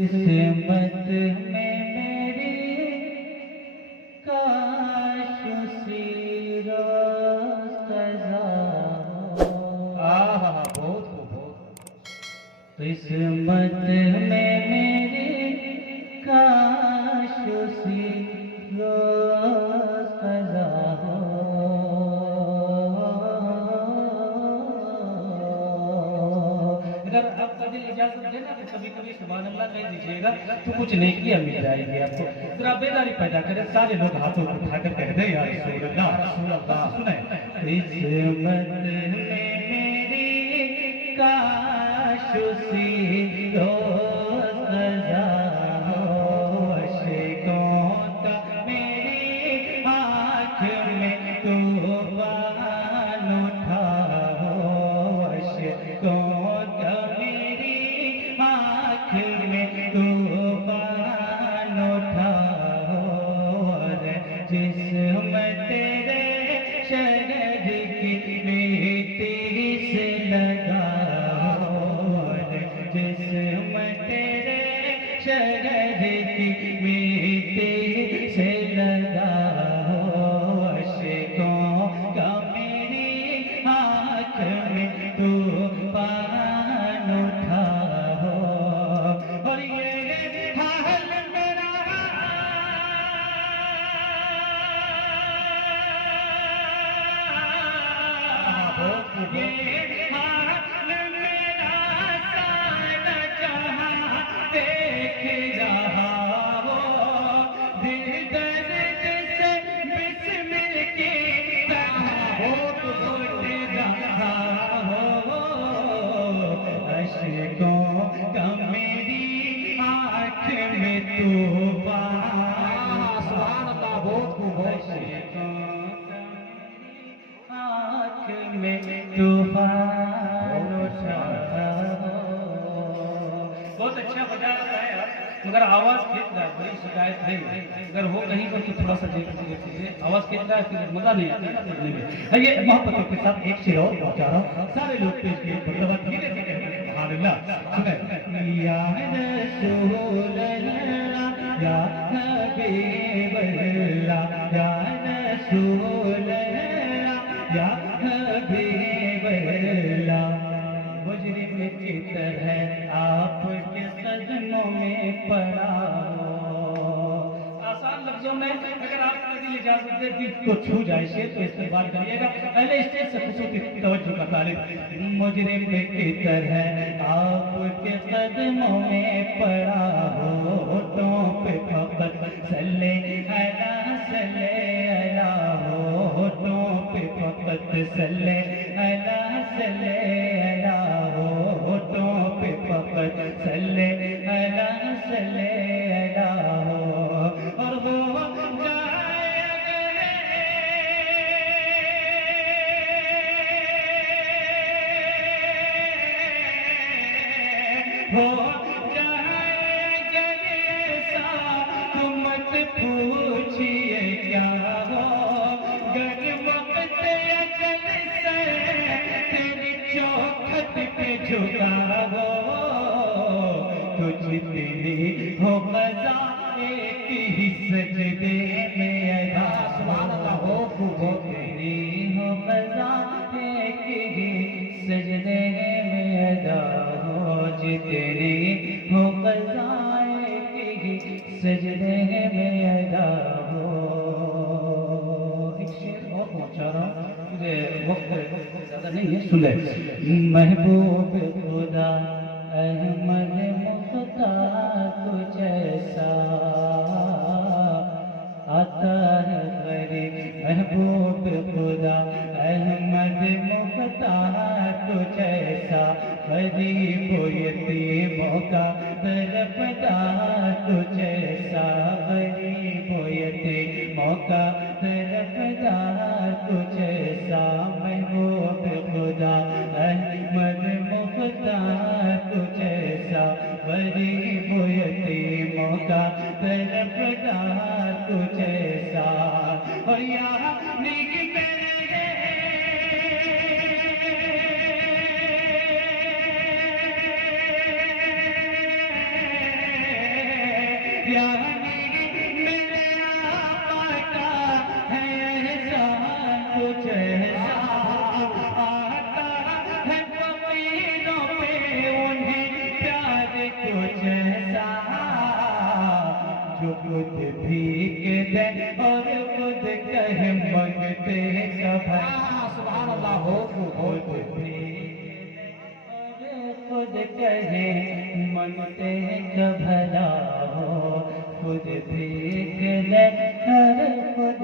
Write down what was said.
किस्मत में मेरी काश उसी रोज कज़ा हो। बहुत खूब, बहुत। किस्मत में मेरी काश उसी रोज कज़ा हो। अगर आपका दिल इजाजत देना तो कभी कभी सुभान अल्लाह कह दीजिएगा तो कुछ नेकियां मिल जाएगी आपको। जरा बेदारी पैदा करें, सारे लोग हाथों को उठाकर कह दे या रसूल अल्लाह, रसूल अल्लाह। सुने, किस्मत में मेरी काश उसी रोज कज़ा हो। अश्कों का मेरी आँख में तूफान उठा हो। अश्कों का मेरी आँख में तूफान उठा हो। और जिस्म तेरे शरद की बेटी से लगा हो। और जिस्म तेरे शरद की बेटी से लगा हो। अश्कों का मेरी आँख में तूफान उठा हो। और ये हाल मेरा ये हाल मेरा सारा जहां देख रहा हो। दिल दर्द से बिस्मिल की तरह घुट रहा हो। अश्कों का मेरी आँख में तूफान, सुभान अल्लाह, बहुत खूब, बहुत। आँख में तूफान उठा हो। बहुत अच्छा बजा रहा है यार, मगर आवाज खींच रहा है, बड़ी शिकायत है। अगर हो कहीं पर तो थोड़ा सा देखिए, आवाज खींच रहा है फिर मजा नहीं आता ना पढ़ने में। ये मोहब्बतों के साथ एक शेर और पहुंचा रहा हूं, सारे लोग पेश किए मतलब धीरे से कहते हैं सुभान अल्लाह। सुने, या रसूल अल्लाह या हबीब अल्लाह या रसूल अल्लाह या हबीब अल्लाह। मुजरिम की तरह आपके कदमों में पड़ा हो। आसान लफ्जों में अगर आपको दिल इजाजत दे दिल को छू जाए शेर तो इस्तेमाल करिएगा। पहले स्टेज से खुशूसी तवज्जो का तालिब। मुजरिम की तरह आपके कदमों में पड़ा हो। होठों पे फकत सल्ले अला सल्ले अला हो। होठों पे फकत सल्ले अला सल्ले अला हो। होठों पे फकत सल्ले अला सल्ले अला हो। और हो जाएगा ऐसा तो मत पूछिए क्या हो। गर वक्त अजल से तेरी चौखट पे झुका हो। तुझ तेरी हो क़ज़ा एक ही सजदे में अदा। सुभान अल्लाह, हो तेरी हो क़ज़ा एक ही सजदे में अदा हो। जी तेरी हो क़ज़ा एक ही सजदे में अदा हो। एक शेर और पहुंचा रहा हूँ, मुझे वक्त ज़्यादा नहीं है, सुने। महबूब खुदा अहमद मुख्तार तुझ जैसा आता है गरीब। महबूब खुदा अहमद मुख्तार तुझ जैसा गरीब यतीमों का तरफदार तुझ जैसा। गरीब यतीमों का तरफदार तुझ जैसा। महबूब खुदा अहमद मुख्तार तुझ जैसा। गरीब यतीमों का तरफदार तुझ जैसा। और यहाँ प्यारे मेरे आका का है एहसान कुछ ऐसा आता है ज़मीनों पे उन्हें प्यार कुछ ऐसा जो खुद भीख दे और खुद कहे मंगते कभी सुभान अल्लाह हो खुद भीख दे और खुद कहे मंगते कभला हो खुद भीख दे और खुद